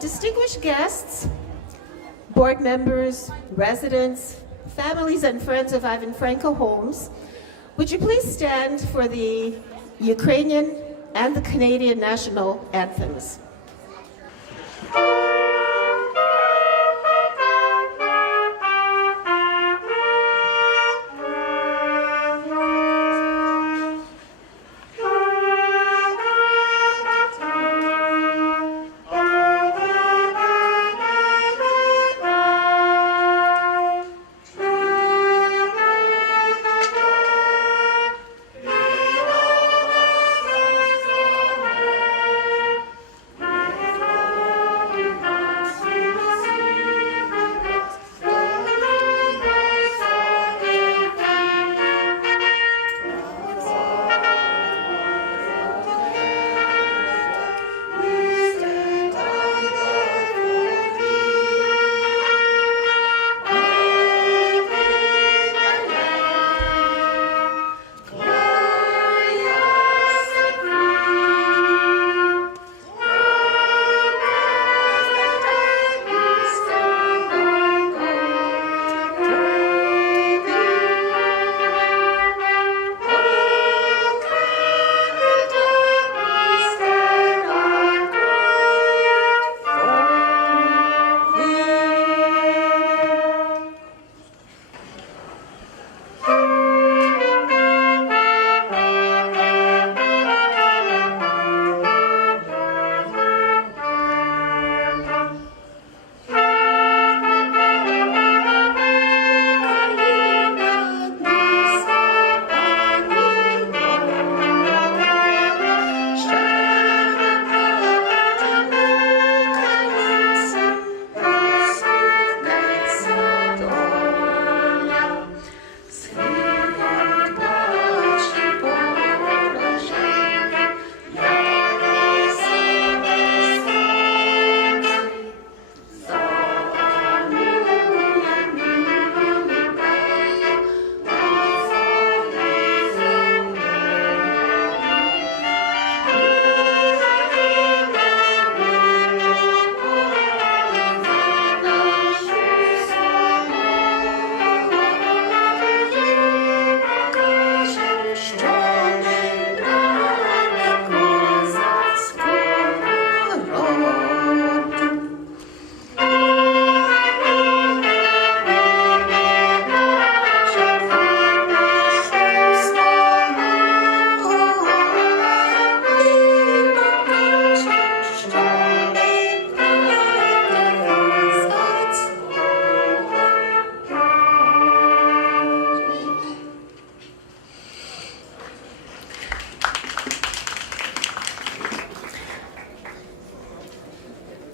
Distinguished guests, board members, residents, families and friends of Ivan Franko Homes, would you please stand for the Ukrainian and the Canadian national anthems?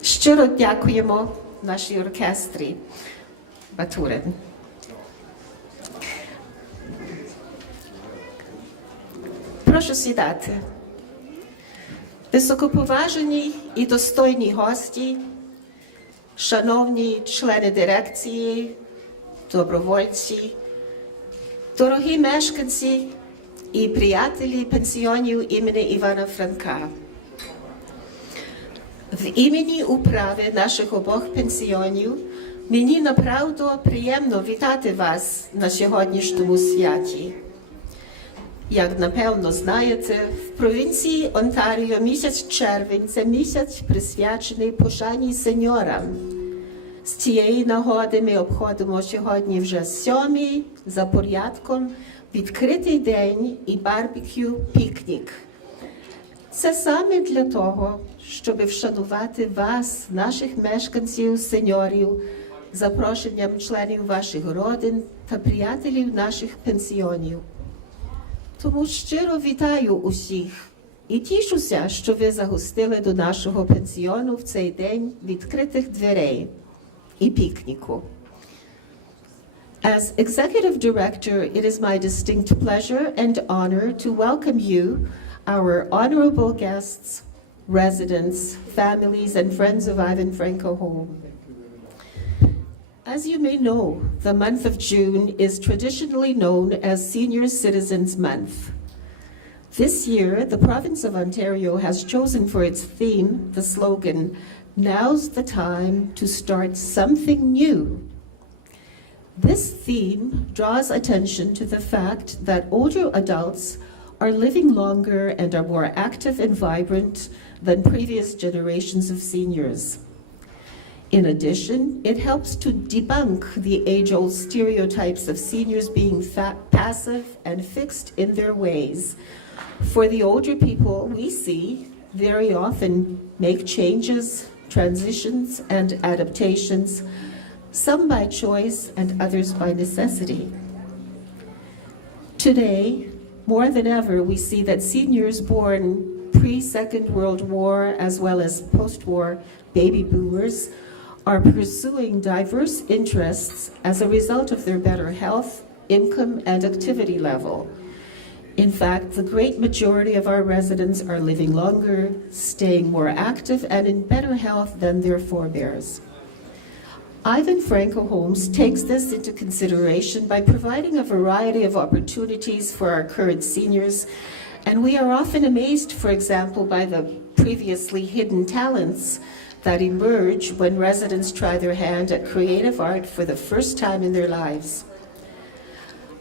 Щиро дякуємо нашій оркестрі Батурин. Прошу сідати. Високоповажені і достойні гості, шановні члени дирекції, добровольці, дорогі мешканці і приятелі пенсіонів імені Івана Франка. В імені управи наших обох пенсіонів мені направду приємно вітати вас на сьогоднішньому святі. Як напевно знаєте, в провінції Онтаріо місяць червень – це місяць присвячений пошані сеньорам. З цієї нагоди ми обходимо сьогодні вже 7-й за порядком відкритий день і барбекю-пікнік. Це саме для того, щоб вшанувати вас, наших мешканців, сеньорів, запрошенням членів ваших родин та приятелів наших пенсіонів. Тому щиро вітаю усіх і тішуся, що ви загостили до нашого пенсіону в цей день відкритих дверей і пікніку. As Executive Director, it is my distinct pleasure and honor to welcome you, our honorable guests, residents, families, and friends of Ivan Franko Home. As you may know, the month of June is traditionally known as Senior Citizens Month. This year, the province of Ontario has chosen for its theme the slogan, "Now's the time to start something new." This theme draws attention to the fact that older adults are living longer and are more active and vibrant than previous generations of seniors. In addition, it helps to debunk the age-old stereotypes of seniors being passive and fixed in their ways. For the older people we see very often make changes, transitions, and adaptations, some by choice and others by necessity. Today, more than ever, we see that seniors born pre-Second World War as well as post-war baby boomers are pursuing diverse interests as a result of their better health, income, and activity level. In fact, the great majority of our residents are living longer, staying more active, and in better health than their forebears. Ivan Franko Homes takes this into consideration by providing a variety of opportunities for our current seniors, and we are often amazed, for example, by the previously hidden talents that emerge when residents try their hand at creative art for the first time in their lives.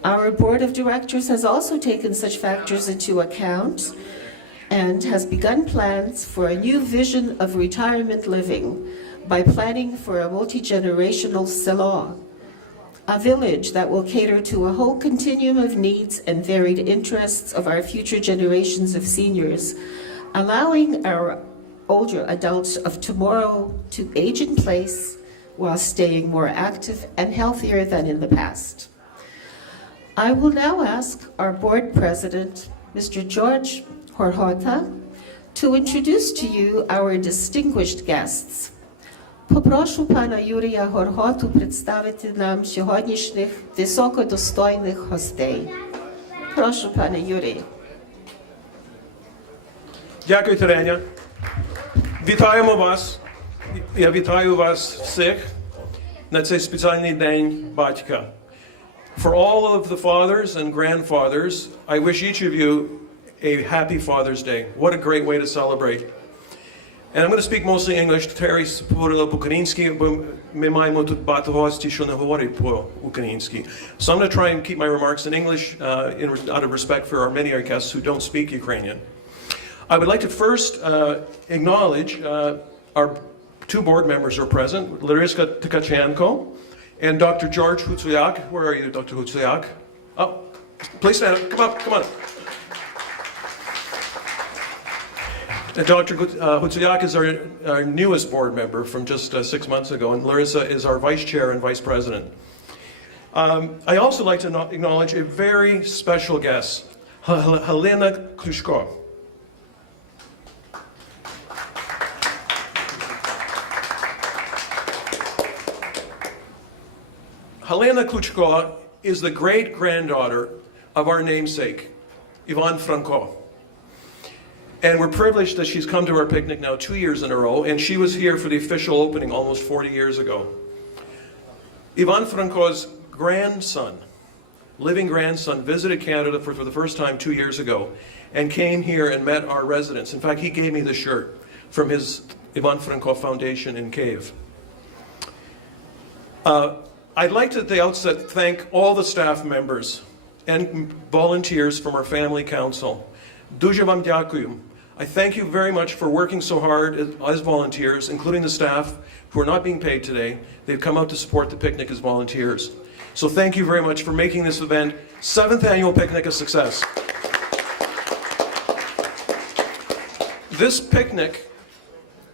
Our board of directors has also taken such factors into account and has begun plans for a new vision of retirement living by planning for a multi-generational salon, a village that will cater to a whole continuum of needs and varied interests of our future generations of seniors, allowing our older adults of tomorrow to age in place while staying more active and healthier than in the past. I will now ask our board president, Mr. George Horhota, to introduce to you our distinguished guests. Попрошу пана Юрія Горготу представити нам сьогоднішніх високодостойних гостей. Прошу, пане Юрій. Дякую, Тереня. Вітаємо вас. Я вітаю вас всіх на цей спеціальний день батька. For all of the fathers and grandfathers, I wish each of you a happy Father's Day. What a great way to celebrate. And I'm going to speak mostly English. Terry говорила по-українськи, бо ми маємо тут багато гостей, що не говорять по-українськи. So I'm going to try and keep my remarks in English out of respect for our many of our guests who don't speak Ukrainian. I would like to first acknowledge our two board members are present, Larissa Tkachenko and Dr. George Hutsuyak. Where are you, Dr. Hutsuyak? Oh, please stand up. Come up, come on. And Dr. Hutsuyak is our newest board member from just 6 months ago, and Larissa is our vice chair and vice president. I also like to acknowledge a very special guest, Helena Klushko. Helena Kluchko is the great-granddaughter of our namesake, Ivan Franko. And we're privileged that she's come to our picnic now 2 years in a row, and she was here for the official opening almost 40 years ago. Ivan Franko's grandson, living grandson, visited Canada for the first time 2 years ago and came here and met our residents. In fact, he gave me the shirt from his Ivan Franko Foundation in Kyiv. I'd like to at the outset thank all the staff members and volunteers from our family council. Дуже вам дякую. I thank you very much for working so hard as volunteers, including the staff who are not being paid today. They've come out to support the picnic as volunteers. So thank you very much for making this event, 7th annual picnic, a success. This picnic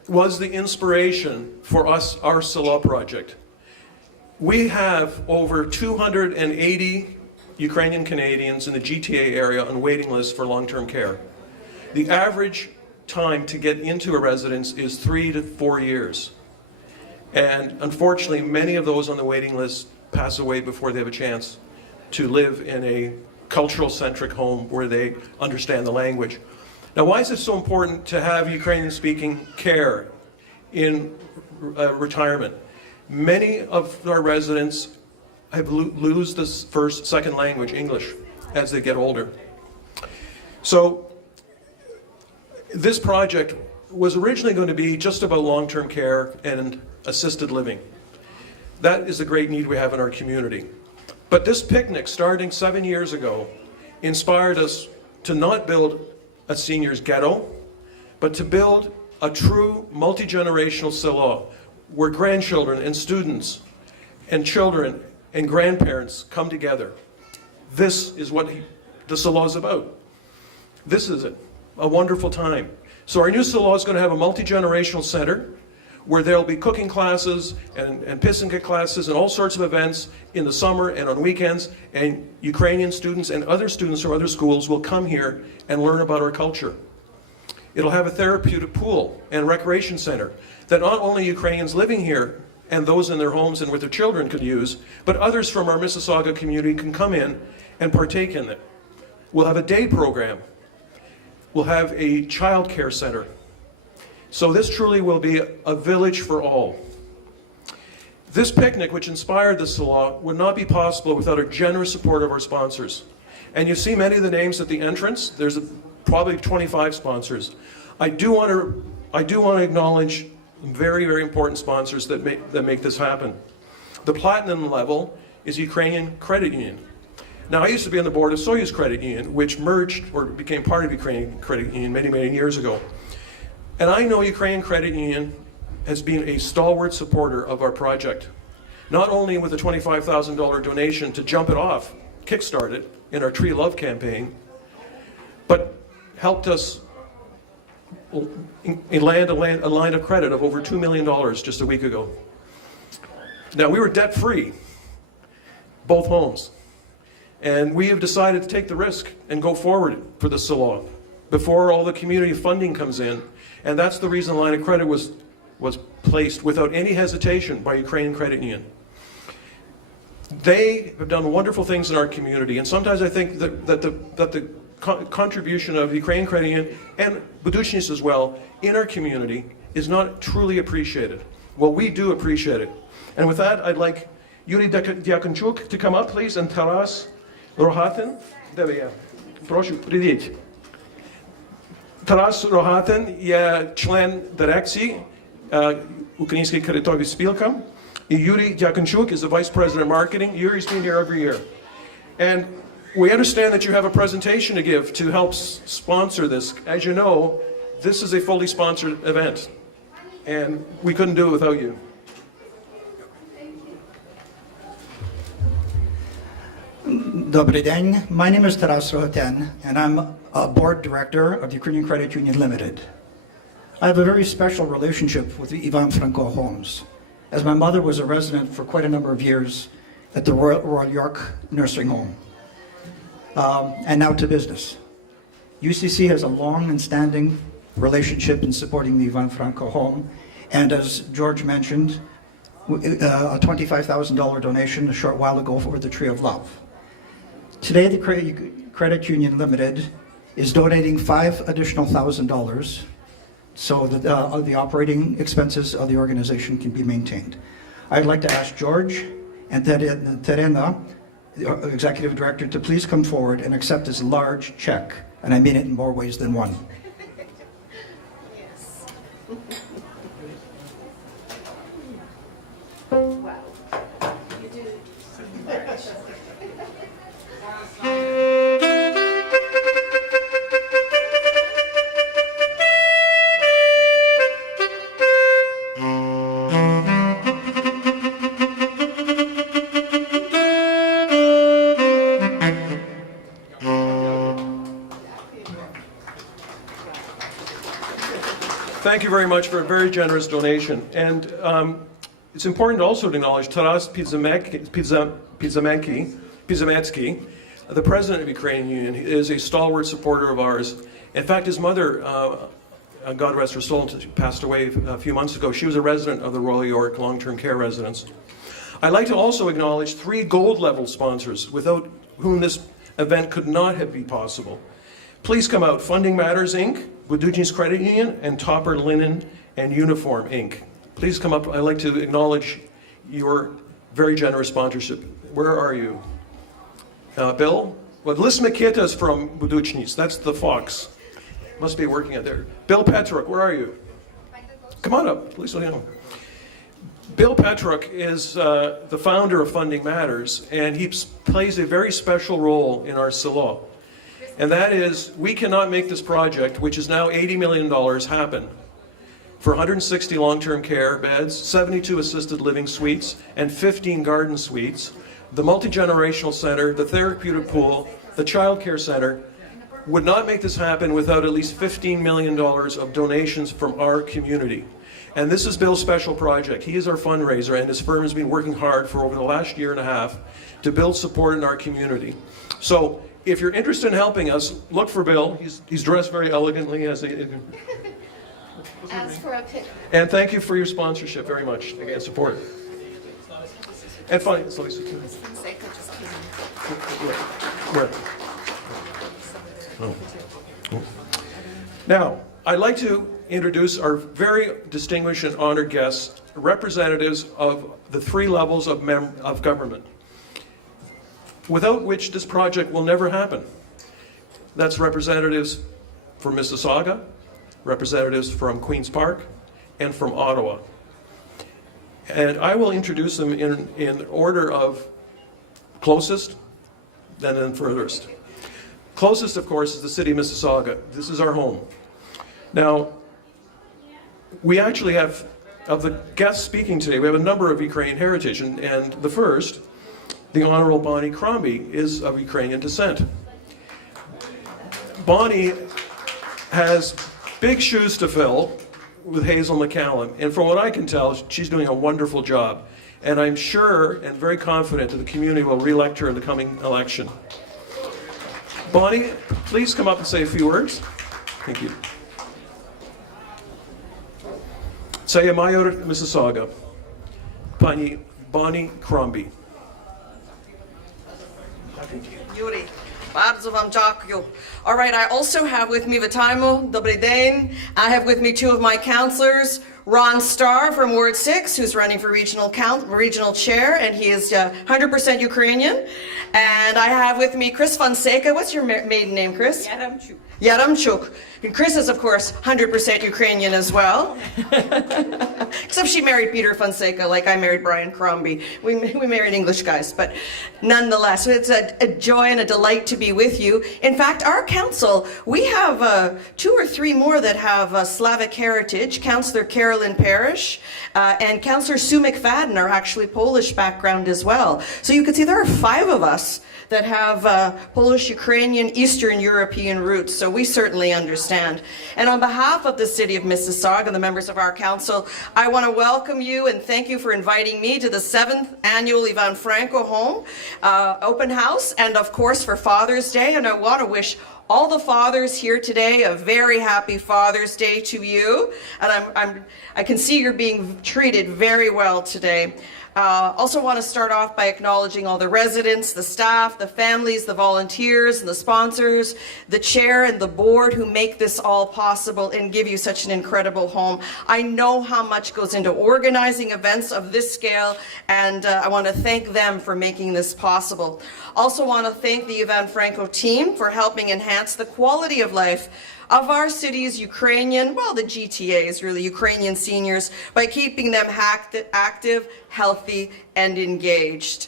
was the inspiration for us, our Sela project. We have over 280 Ukrainian Canadians in the GTA area on waiting lists for long-term care. The average time to get into a residence is 3 to 4 years. And unfortunately, many of those on the waiting list pass away before they have a chance to live in a cultural-centric home where they understand the language. Now, why is it so important to have Ukrainian-speaking care in retirement? Many of our residents lose this second language, English, as they get older. So This project was originally going to be just about long-term care and assisted living. That is the great need we have in our community. But this picnic, starting 7 years ago, inspired us to not build a seniors ghetto, but to build a true multi-generational silo where grandchildren and students and children and grandparents come together. This is what the silo is about. This is it, a wonderful time. So our new silo is going to have a multi-generational center where there'll be cooking classes and pissinga classes and all sorts of events in the summer and on weekends, and Ukrainian students and other students from other schools will come here and learn about our culture. It'll have a therapeutic pool and recreation center that not only Ukrainians living here and those in their homes and with their children could use, but others from our Mississauga community can come in and partake in it. We'll have a day program. We'll have a child care center. So this truly will be a village for all. This picnic, which inspired the silo, would not be possible without a generous support of our sponsors. And you see many of the names at the entrance. There's probably 25 sponsors. I do want to acknowledge very, very important sponsors that make this happen. The platinum level is Ukrainian Credit Union. Now, I used to be on the board of Soyuz Credit Union, which merged or became part of Ukrainian Credit Union many, many years ago. And I know Ukrainian Credit Union has been a stalwart supporter of our project, not only with a $25,000 donation to jump it off, kickstart it in our Tree Love campaign, but helped us land a line of credit of over $2 million just a week ago. Now, we were debt-free, both homes, and we have decided to take the risk and go forward for the silo before all the community funding comes in. And that's the reason the line of credit was placed without any hesitation by Ukrainian Credit Union. They have done wonderful things in our community, and sometimes I think that the contribution of Ukrainian Credit Union and Buduchnice as well in our community is not truly appreciated. Well, we do appreciate it. And with that, I'd like Yuri Diakonchuk to come up, please, and Taras Rohatin. Де ви є? Прошу, прийдіть. Тарас Рогатин є член дирекції Української кредитової спілки. І Yuri Diakonchuk is the Vice President of Marketing. Yuri's been here every year. And we understand that you have a presentation to give to help sponsor this. As you know, this is a fully sponsored event. And we couldn't do it without you. Добрий день. My name is Taras Rohaten, and I'm a board director of the Ukrainian Credit Union Limited. I have a very special relationship with Ivan Franko Homes, as my mother was a resident for quite a number of years at the Royal York Nursing Home, and now to business. UCC has a long and standing relationship in supporting the Ivan Franko Home, and as George mentioned, a $25,000 donation a short while ago for the Tree of Love. Today, the Credit Union Limited is donating $5 additional $1,000 so that the operating expenses of the organization can be maintained. I'd like to ask George and Terena, the executive director, to please come forward and accept this large check, and I mean it in more ways than one. Yes. Wow. You do so much. Thank you very much for a very generous donation. And it's important also to acknowledge Taras Pizametsky, the president of the Ukrainian Union, is a stalwart supporter of ours. In fact, his mother, God rest her soul, passed away a few months ago. She was a resident of the Royal York long-term care residence. I'd like to also acknowledge 3 gold-level sponsors without whom this event could not have been possible. Please come out. Funding Matters, Inc., Buduchnice Credit Union, and Topper Linen and Uniform, Inc. Please come up. I'd like to acknowledge your very generous sponsorship. Where are you? Bill? Well, Lis Makita is from Buduchnice. That's the fox. Must be working out there. Bill Petruk, where are you? Come on up, please. Bill Petruk is the founder of Funding Matters, and he plays a very special role in our Silo. And that is, we cannot make this project, which is now $80 million, happen for 160 long-term care beds, 72 assisted living suites, and 15 garden suites, the multi-generational center, the therapeutic pool, the child care center, would not make this happen without at least $15 million of donations from our community. And this is Bill's special project. He is our fundraiser, and his firm has been working hard for over the last year and a half to build support in our community. So if you're interested in helping us, look for Bill. He's dressed very elegantly as a... Ask for a pic. And thank you for your sponsorship very much, again, support. And finally, it's Lisa. Where? Oh. Now, I'd like to introduce our very distinguished and honored guests, representatives of the three levels of government, without which this project will never happen. That's representatives from Mississauga, representatives from Queen's Park, and from Ottawa. And I will introduce them in order of closest, then furthest. Closest, of course, is the city of Mississauga. This is our home. Now, we actually have, of the guests speaking today, we have a number of Ukrainian heritage, and the first, the Honorable Bonnie Crombie, is of Ukrainian descent. Bonnie has big shoes to fill with Hazel McCallum, and from what I can tell, she's doing a wonderful job. And I'm sure and very confident that the community will re-elect her in the coming election. Bonnie, please come up and say a few words. Thank you. Це майор Mississauga, Pani Bonnie Crombie. Yuri, bardzo wam dziękuję. All right, I also have with me Вітаємо, добрий день. I have with me two of my councillors, Ron Starr from Ward 6, who's running for regional chair, and he is 100% Ukrainian. And I have with me Chris Fonseca. What's your maiden name, Chris? Yaramchuk. Yaramchuk. And Chris is, of course, 100% Ukrainian as well. Except she married Peter Fonseca, like I married Brian Crombie. We married English guys, but nonetheless, it's a joy and a delight to be with you. In fact, our council, we have 2 or 3 more that have Slavic heritage. Councillor Carolyn Parrish and Councillor Sue McFadden are actually Polish background as well. So you can see there are 5 of us that have Polish, Ukrainian, Eastern European roots, so we certainly understand. And on behalf of the City of Mississauga and the members of our council, I want to welcome you and thank you for inviting me to the 7th annual Ivan Franko Home open house, and of course for Father's Day. And I want to wish all the fathers here today a very happy Father's Day to you. And I can see you're being treated very well today. Also want to start off by acknowledging all the residents, the staff, the families, the volunteers, and the sponsors, the chair and the board who make this all possible and give you such an incredible home. I know how much goes into organizing events of this scale, and I want to thank them for making this possible. Also want to thank the Ivan Franko team for helping enhance the quality of life of our city's Ukrainian, well, the GTA is really Ukrainian seniors, by keeping them active, healthy, and engaged.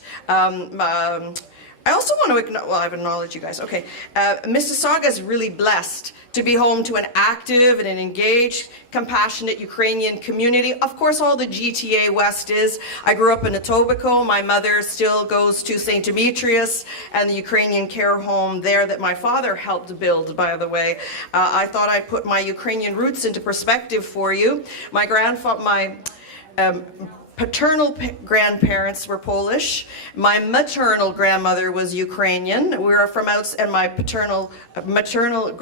I also want to acknowledge, well, I've acknowledged you guys, okay. Mississauga is really blessed to be home to an active and an engaged, compassionate Ukrainian community. Of course, all the GTA West is. I grew up in Etobicoke. My mother still goes to St. Demetrius and the Ukrainian care home there that my father helped build, by the way. I thought I'd put my Ukrainian roots into perspective for you. My paternal grandparents were Polish. My maternal grandmother was Ukrainian. We were from out, and my maternal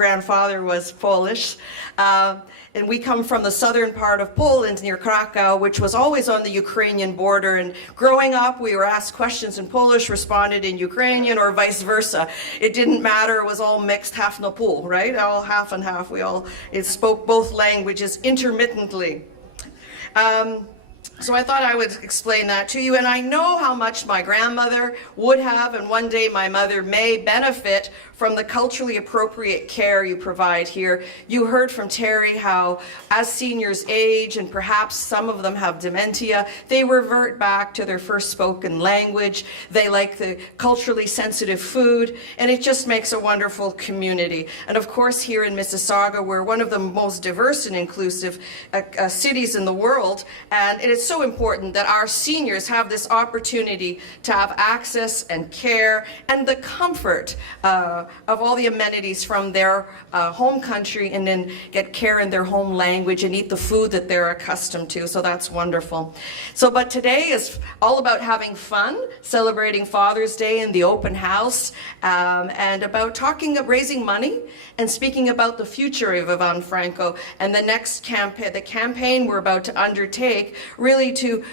grandfather was Polish. And we come from the southern part of Poland near Krakow, which was always on the Ukrainian border. And growing up, we were asked questions in Polish, responded in Ukrainian, or vice versa. It didn't matter. It was all mixed, half na pół, right? All half and half. It spoke both languages intermittently. So I thought I would explain that to you, and I know how much my grandmother would have, and one day my mother may benefit from the culturally appropriate care you provide here. You heard from Terry how as seniors age and perhaps some of them have dementia, they revert back to their first spoken language. They like the culturally sensitive food, and it just makes a wonderful community. And of course, here in Mississauga, we're one of the most diverse and inclusive cities in the world, and it is so important that our seniors have this opportunity to have access and care and the comfort of all the amenities from their home country, and then get care in their home language and eat the food that they're accustomed to. So that's wonderful. So, but today is all about having fun, celebrating Father's Day in the open house, and about raising money and speaking about the future of Yvonne Franko and the next campaign, the campaign we're about to undertake, really to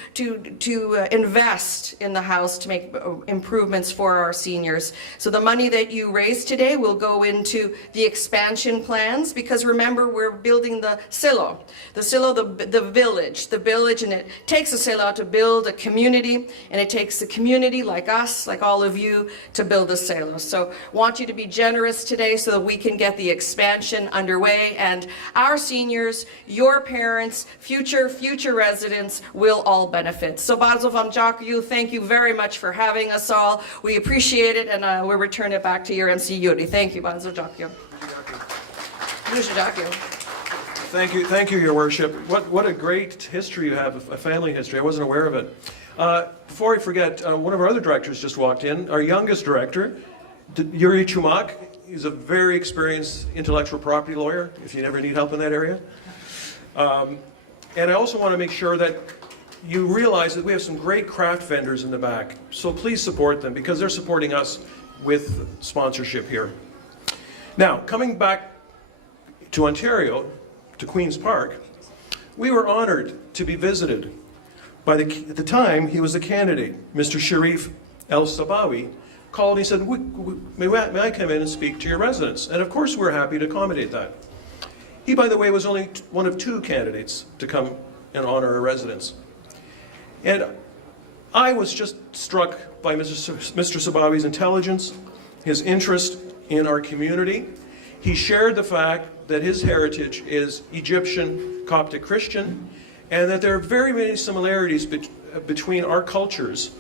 invest in the house to make improvements for our seniors. So the money that you raise today will go into the expansion plans, because remember, we're building the silo, the village, and it takes a silo to build a community, and it takes the community like us, like all of you, to build a silo. So want you to be generous today so that we can get the expansion underway, and our seniors, your parents, future residents will all benefit. So bardzo wam dziękuję. Thank you very much for having us all. We appreciate it, and we'll return it back to your MC Yuri. Thank you, bardzo dziękuję. Thank you, Your Worship. What a great history you have, a family history. I wasn't aware of it. Before I forget, one of our other directors just walked in, our youngest director, Yuri Chumak. He's a very experienced intellectual property lawyer, if you ever need help in that area. And I also want to make sure that you realize that we have some great craft vendors in the back. So please support them, because they're supporting us with sponsorship here. Now, coming back to Ontario, to Queen's Park, we were honored to be visited by at the time he was a candidate, Mr. Sharif El Sabawi, called and he said, may I come in and speak to your residents? And of course we're happy to accommodate that. He, by the way, was only one of 2 candidates to come and honor our residents. And I was just struck by Mr. Sabawi's intelligence, his interest in our community. He shared the fact that his heritage is Egyptian Coptic Christian, and that there are very many similarities between our cultures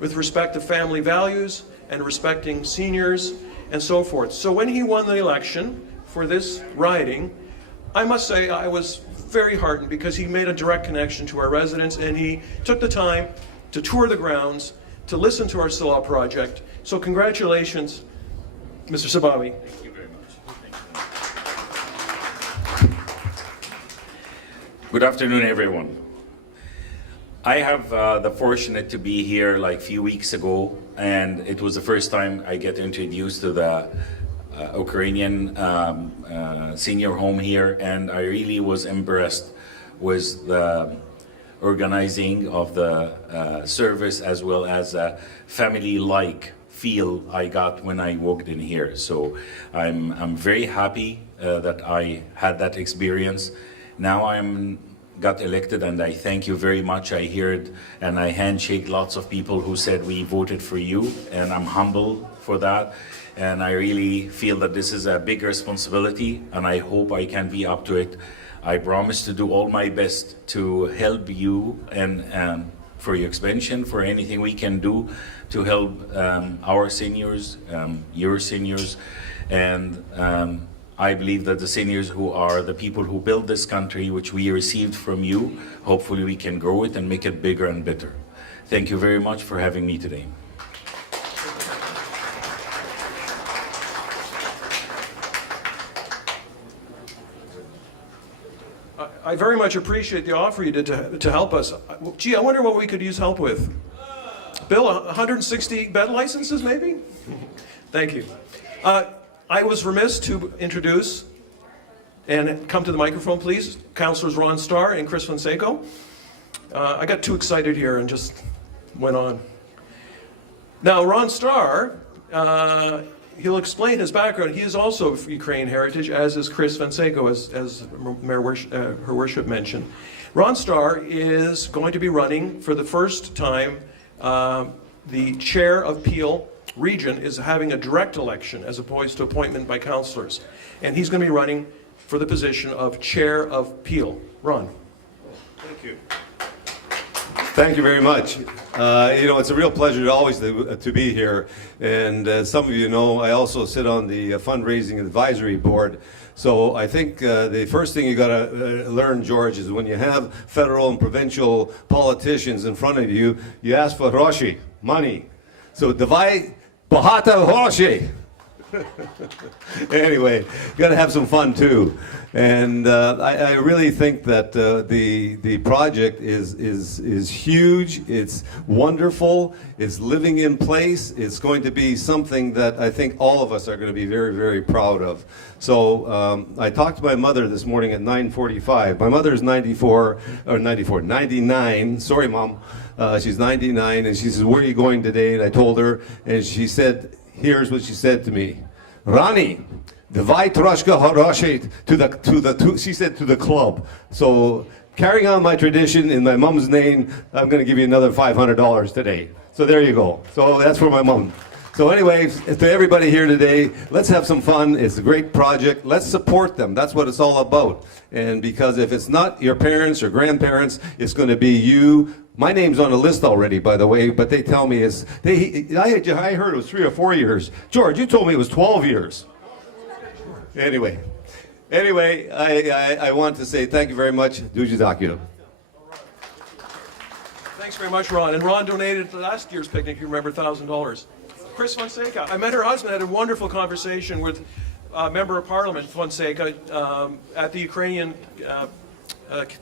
with respect to family values and respecting seniors and so forth. So when he won the election for this riding, I must say I was very heartened, because he made a direct connection to our residents, and he took the time to tour the grounds, to listen to our Silla project. So congratulations, Mr. Sabawi. Thank you very much. Good afternoon, everyone. I have the fortunate to be here like a few weeks ago, and it was the first time I get introduced to the Ukrainian senior home here, and I really was impressed with the organizing of the service, as well as a family-like feel I got when I walked in here. So I'm very happy that I had that experience. Now I'm got elected, and I thank you very much. I heard and I handshake lots of people who said we voted for you, and I'm humble for that. And I really feel that this is a big responsibility, and I hope I can be up to it. I promise to do all my best to help you and for your expansion, for anything we can do to help our seniors, your seniors, and I believe that the seniors, who are the people who built this country, which we received from you, hopefully we can grow it and make it bigger and better. Thank you very much for having me today. I very much appreciate the offer you did to help us. Gee, I wonder what we could use help with. Bill, 160 bed licenses maybe? Thank you. I was remiss to introduce, and come to the microphone please, Councillors Ron Starr and Chris Fonseca. I got too excited here and just went on. Now Ron Starr, he'll explain his background. He is also of Ukrainian heritage, as is Chris Fonseca, as her worship mentioned. Ron Starr is going to be running for the first time the chair of Peel region is having a direct election as opposed to appointment by councillors. And he's going to be running for the position of Chair of Peel. Ron. Thank you. Thank you very much. It's a real pleasure always to be here. And as some of you know, I also sit on the fundraising advisory board. So I think the first thing you got to learn, George, is when you have federal and provincial politicians in front of you, you ask for Roshi, money. So divide Bahata Roshi. Anyway, got to have some fun too, and I really think that the project is huge. It's wonderful. It's living in place. It's going to be something that I think all of us are going to be very, very proud of. So I talked to my mother this morning at 9:45. My mother is 99. Sorry, Mom. She's 99, and she says, "Where are you going today?" And I told her, and she said, here's what she said to me. Rani, divai troshka horoshet she said to the club. So carrying on my tradition in my mom's name, I'm going to give you another $500 today. So there you go. So that's for my mom. So anyway, to everybody here today, let's have some fun. It's a great project. Let's support them. That's what it's all about. And because if it's not your parents or grandparents, it's going to be you. My name's on the list already, by the way, but they tell me I heard it was 3 or 4 years. George, you told me it was 12 years. Anyway, I want to say thank you very much. Dujidakyo. Thanks very much, Ron. And Ron donated to last year's picnic, you remember, $1,000. Chris Fonseca. I met her husband, had a wonderful conversation with Member of Parliament Fonseca at the Ukrainian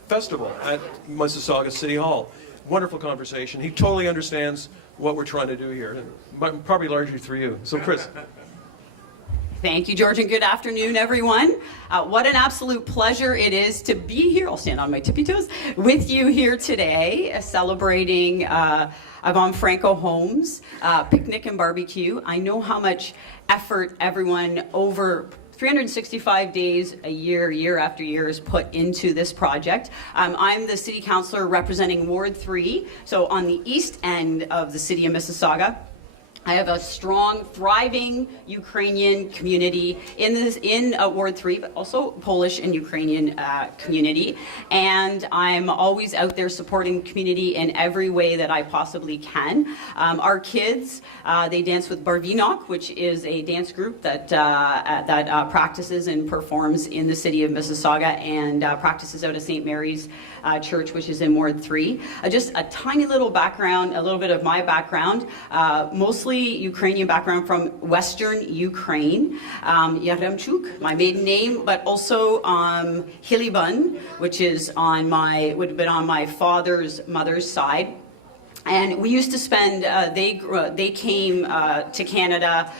festival at Mississauga City Hall. Wonderful conversation. He totally understands what we're trying to do here, but probably largely through you. So, Chris. Thank you, George, and good afternoon, everyone. What an absolute pleasure it is to be here. I'll stand on my tippy toes with you here today, celebrating Yvonne Franko Home's Picnic and Barbecue. I know how much effort everyone over 365 days a year, year after year, is put into this project. I'm the city councillor representing Ward 3, so on the east end of the city of Mississauga. I have a strong, thriving Ukrainian community in Ward 3, but also Polish and Ukrainian community. And I'm always out there supporting the community in every way that I possibly can. Our kids, they dance with Barvinok, which is a dance group that practices and performs in the city of Mississauga and practices out of St. Mary's Church, which is in Ward 3. Just a tiny little background, a little bit of my background, mostly Ukrainian background from Western Ukraine. Yaremchuk, my maiden name, but also Hilibun, which is would have been on my mother's side. And we used to spend, they came to Canada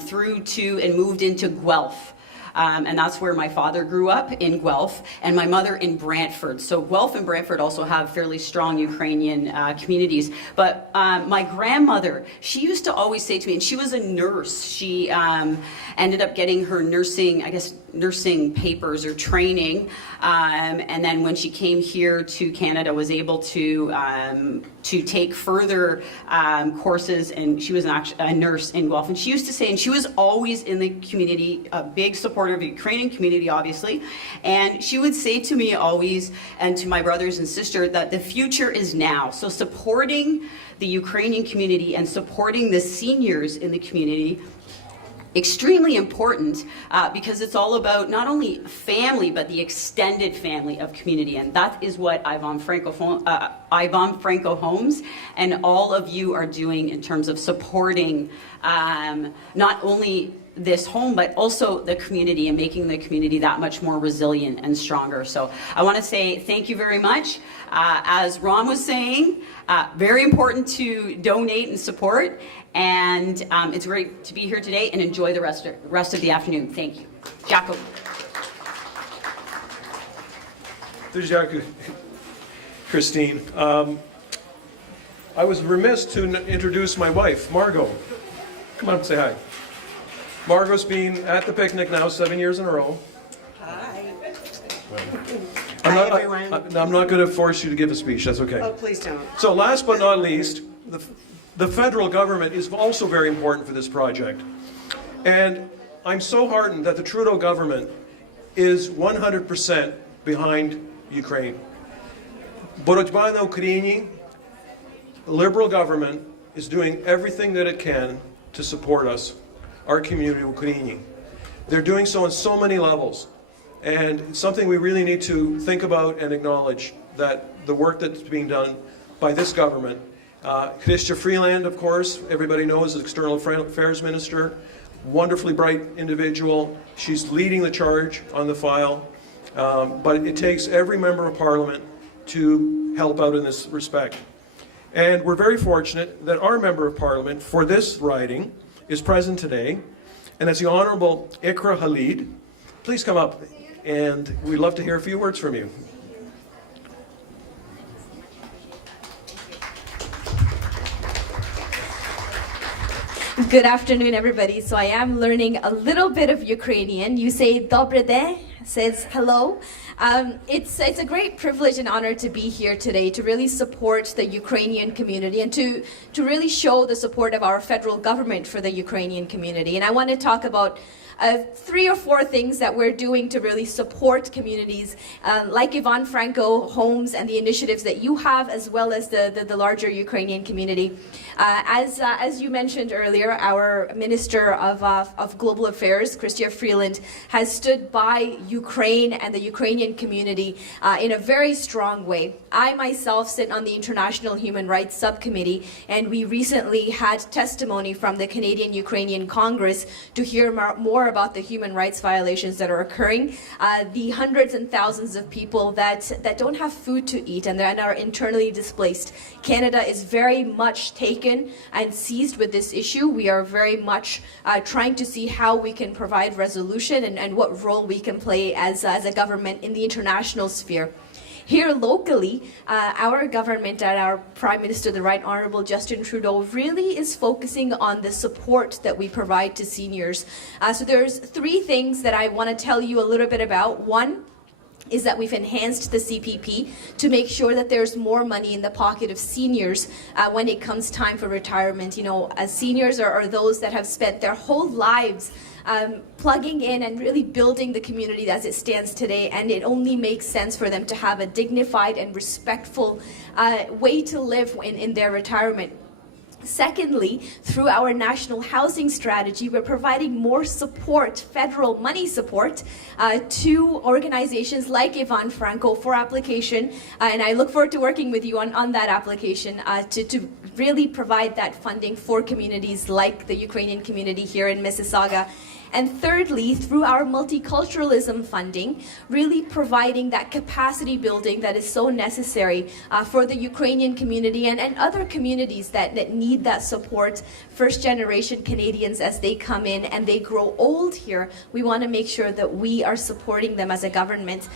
through to and moved into Guelph. And that's where my father grew up, in Guelph, and my mother in Brantford. So Guelph and Brantford also have fairly strong Ukrainian communities. But my grandmother, she used to always say to me, and she was a nurse. She ended up getting her nursing papers or training, and then when she came here to Canada, was able to take further courses, and she was a nurse in Guelph. And she used to say, and she was always in the community, a big supporter of the Ukrainian community, obviously, and she would say to me always, and to my brothers and sister, that the future is now. So supporting the Ukrainian community and supporting the seniors in the community, extremely important, because it's all about not only family but the extended family of community, and that is what Yvonne Franko Homes and all of you are doing in terms of supporting not only this home but also the community and making the community that much more resilient and stronger. So I want to say thank you very much. As Ron was saying, very important to donate and support, and it's great to be here today, and enjoy the rest of the afternoon. Thank you. Jaco. Jaco, Christine. I was remiss to introduce my wife, Margot. Come on, say hi. Margot's been at the picnic now 7 years in a row. Hi. I'm not going to force you to give a speech. That's okay. Oh, please don't. So last but not least, the federal government is also very important for this project. And I'm so heartened that the Trudeau government is 100% behind Ukraine. Боротьба на Україні, the Liberal government is doing everything that it can to support us, our community of Ukraine. They're doing so on so many levels. And it's something we really need to think about and acknowledge, that the work that's being done by this government. Chrystia Freeland, of course, everybody knows, is External Affairs Minister. Wonderfully bright individual. She's leading the charge on the file. But it takes every member of Parliament to help out in this respect. And we're very fortunate that our Member of Parliament for this riding is present today, and that's the Honourable Ikra Khalid. Please come up, and we'd love to hear a few words from you. Good afternoon, everybody. So I am learning a little bit of Ukrainian. You say "Dobre says hello. It's a great privilege and honor to be here today to really support the Ukrainian community and to really show the support of our federal government for the Ukrainian community. And I want to talk about 3 or 4 things that we're doing to really support communities like Ivan Franko Homes and the initiatives that you have, as well as the larger Ukrainian community. As you mentioned earlier, our Minister of Global Affairs, Chrystia Freeland, has stood by Ukraine and the Ukrainian community in a very strong way. I myself sit on the International Human Rights Subcommittee, and we recently had testimony from the Canadian-Ukrainian Congress to hear more about the human rights violations that are occurring, the hundreds and thousands of people that don't have food to eat and that are internally displaced. Canada is very much taken and seized with this issue. We are very much trying to see how we can provide resolution and what role we can play as a government in the international sphere. Here locally, our government and our Prime Minister, the Right Honourable Justin Trudeau, really is focusing on the support that we provide to seniors. So there's 3 things that I want to tell you a little bit about. One is that we've enhanced the CPP to make sure that there's more money in the pocket of seniors when it comes time for retirement. You know, seniors are those that have spent their whole lives plugging in and really building the community as it stands today, and it only makes sense for them to have a dignified and respectful way to live in their retirement. Secondly, through our national housing strategy, we're providing more support, federal money support, to organizations like Ivan Franko for application, and I look forward to working with you on that application to really provide that funding for communities like the Ukrainian community here in Mississauga. And thirdly, through our multiculturalism funding, really providing that capacity building that is so necessary for the Ukrainian community and other communities that need that support, first-generation Canadians as they come in and they grow old here. We want to make sure that we are supporting them as a government.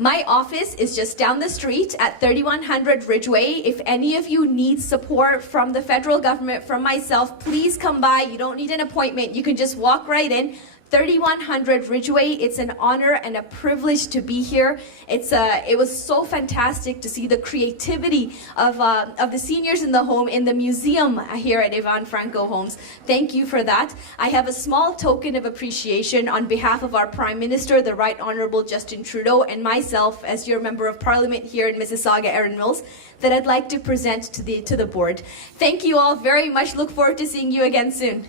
My office is just down the street at 3100 Ridgeway. If any of you need support from the federal government, from myself, please come by. You don't need an appointment. You can just walk right in. 3100 Ridgeway. It's an honor and a privilege to be here. It was so fantastic to see the creativity of the seniors in the home in the museum here at Ivan Franko Homes. Thank you for that. I have a small token of appreciation on behalf of our Prime Minister, the Right Honourable Justin Trudeau, and myself as your Member of Parliament here in Mississauga, Erin Mills, that I'd like to present to the board. Thank you all very much. Look forward to seeing you again soon.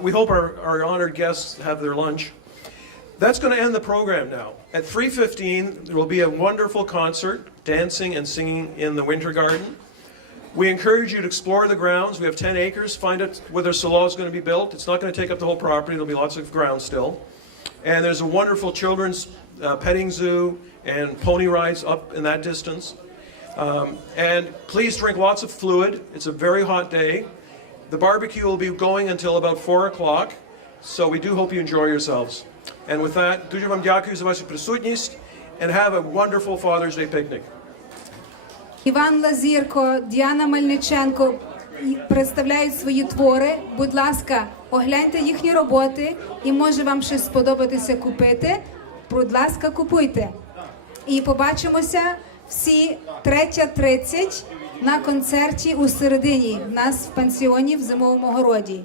We hope our honored guests have their lunch. That's going to end the program now. At 3:15, there will be a wonderful concert, dancing and singing in the Winter Garden. We encourage you to explore the grounds. We have 10 acres. Find out whether Salah is going to be built. It's not going to take up the whole property. There'll be lots of ground still. And there's a wonderful children's petting zoo and pony rides up in that distance. And please drink lots of fluid. It's a very hot day. The barbecue will be going until about 4 o'clock, so we do hope you enjoy yourselves. And with that, дуже вам дякую за вашу присутність, and have a wonderful Father's Day picnic. Іван Лазірко, Діана Мельниченко, представляють свої твори. Будь ласка, огляньте їхні роботи і може вам щось сподобатися купити. Будь ласка, купуйте. І побачимося всі 3:30 на концерті у середині в нас в пансіоні в Зимовому Городі.